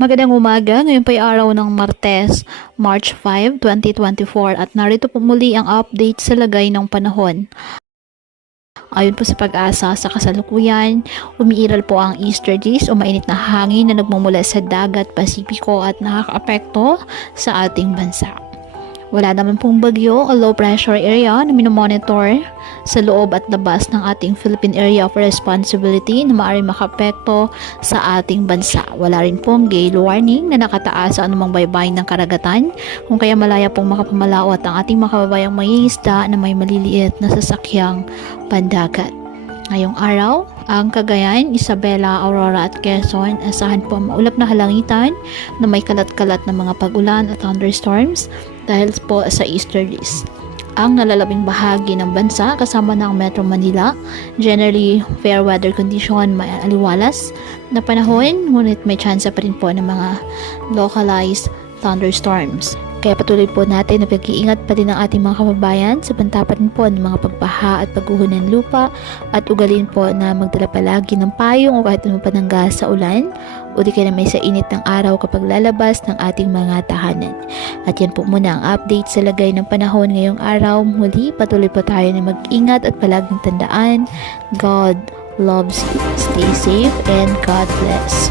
Magandang umaga, ngayon po ay araw ng Martes, March 5, 2024 at narito po muli ang update sa lagay ng panahon. Ayon po sa pag-asa sa kasalukuyan, umiiral po ang easterlies o mainit na hangin na nagmumula sa dagat Pasipiko at nakakaapekto sa ating bansa. Wala naman pong bagyo o low pressure area na minomonitor sa loob at labas ng ating Philippine Area of Responsibility na maaaring makapekto sa ating bansa. Wala rin pong gale warning na nakataas sa anumang baybayin ng karagatan, kung kaya malaya pong makapamalawat ang ating mga kababayang mangingisda na may maliliit na sasakyang pandagat. Ngayong araw, ang Cagayan, Isabela, Aurora at Quezon, asahan po ang maulap na halangitan na may kalat-kalat na mga pag-ulan at thunderstorms dahil po sa easterlies. Ang nalalabing bahagi ng bansa kasama ng Metro Manila, generally fair weather condition, may aliwalas na panahon, ngunit may chance pa rin po ng mga localized thunderstorms. Kaya patuloy po natin na pag-iingat pa din ang ating mga kababayan sa pantapan po ng mga pagbaha at pagguho ng lupa at ugalin po na magdala palagi ng payong o kahit ano panangga sa ulan o di kaya may sa init ng araw kapag lalabas ng ating mga tahanan. At yan po muna ang update sa lagay ng panahon ngayong araw. Muli patuloy po tayo na mag-ingat at palaging tandaan, God loves you. Stay safe and God bless.